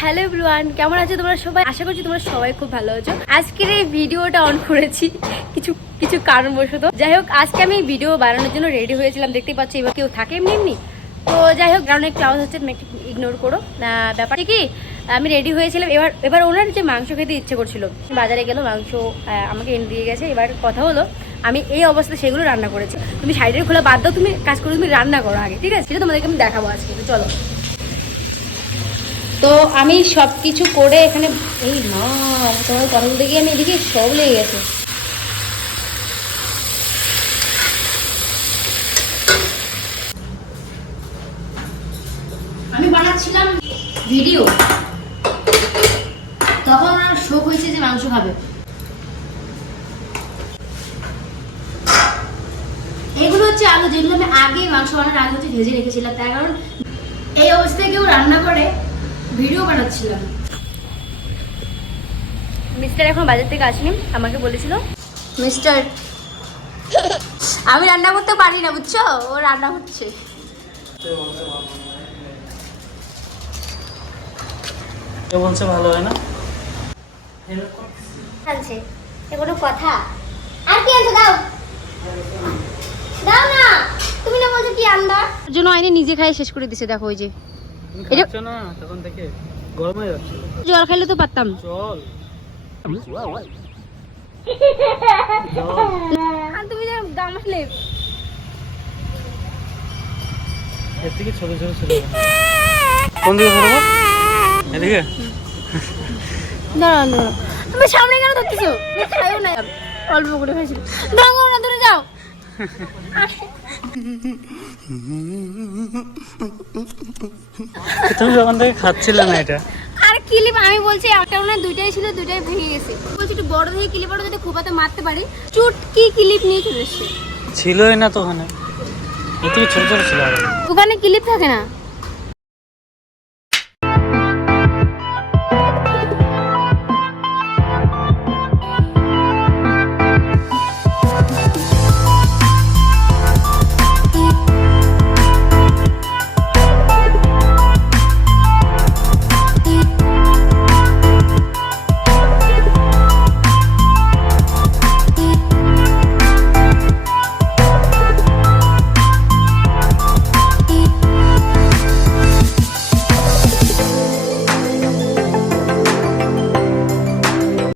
Hello everyone কেমন আছো তোমরা সবাই? আশা করছি তোমরা সবাই খুব ভালো আছো। আজকের এই ভিডিওটা অন করেছি কিছু কিছু কারণবশত। যাই হোক আজকে আমি ভিডিও বানানোর জন্য রেডি হয়েছিলাম। দেখতে পাচ্ছি এবার কেউ থাকে এমনি এমনি। তো যাই হোক কারণ আওয়াজ হচ্ছে একটু ইগনোর করো। আহ, ব্যাপারটা কি আমি রেডি হয়েছিলাম। এবার এবার ওনার যে মাংস খেতে ইচ্ছে করছিল বাজারে গেল মাংস আমাকে এনে দিয়ে গেছে। এবার কথা হলো আমি এই অবস্থায় সেগুলো রান্না করেছি। তুমি সাইডের খোলা বাদ দাও তুমি কাজ করে তুমি রান্না করো আগে ঠিক আছে? সেটা তোমাদেরকে আমি দেখাবো আজকে। চলো। তো আমি সব কিছু করে এখানে, এই মা, তোমার কথা বলতে গিয়ে আমি এদিকে সব লেগে গেছে। আমি বানাচ্ছিলাম ভিডিও। তখন আমার শোক হয়েছে যে মাংস খাবে। এগুলো হচ্ছে আলু, যেগুলো আমি আগে মাংস বানানোর আগে হচ্ছে ভেজে রেখেছিলাম। তার কারণ এই অবস্থায় কেউ রান্না করে ভিডিও বানাচ্ছিলাম। মিস্টার এখন বাজার থেকে আসেনি আমাকে বলেছিল। মিস্টার আমি রান্না করতে পারি না বুঝছ? ও রান্না হচ্ছে। কে বলছে ভালো হয় না? আনছে এ কোনো কথা? আর কি আনছো দাও। দাও না তুমি না বলছো কি আনবা জন্য আইনে নিজে খাই শেষ করে দিছে দেখো ওই যে। না জল খাইলে তো পারতাম। তুমি দাম আসলে এর ছোট ছোট ছিল কোন দিকে সরবো এদিকে? দাঁড়াও দাঁড়াও। তুমি সামনে কেন ধরতেছো? খাইও না। অল্প করে খাইছিল। না তুমি যখন থেকে খাচ্ছিলে না এটা। আর কিলিপ আমি বলছি একটা না দুইটাই ছিল দুইটাই ভেঙে গেছে। বলছি একটু বড় দেখে ক্লিপ ওটা যদি খোপাতে মারতে পারি চুটকি ক্লিপ নিয়ে চলে এসছে? ছিলই না তো ওখানে ছোট ছোট ছিল ওখানে কিলিপ থাকে না?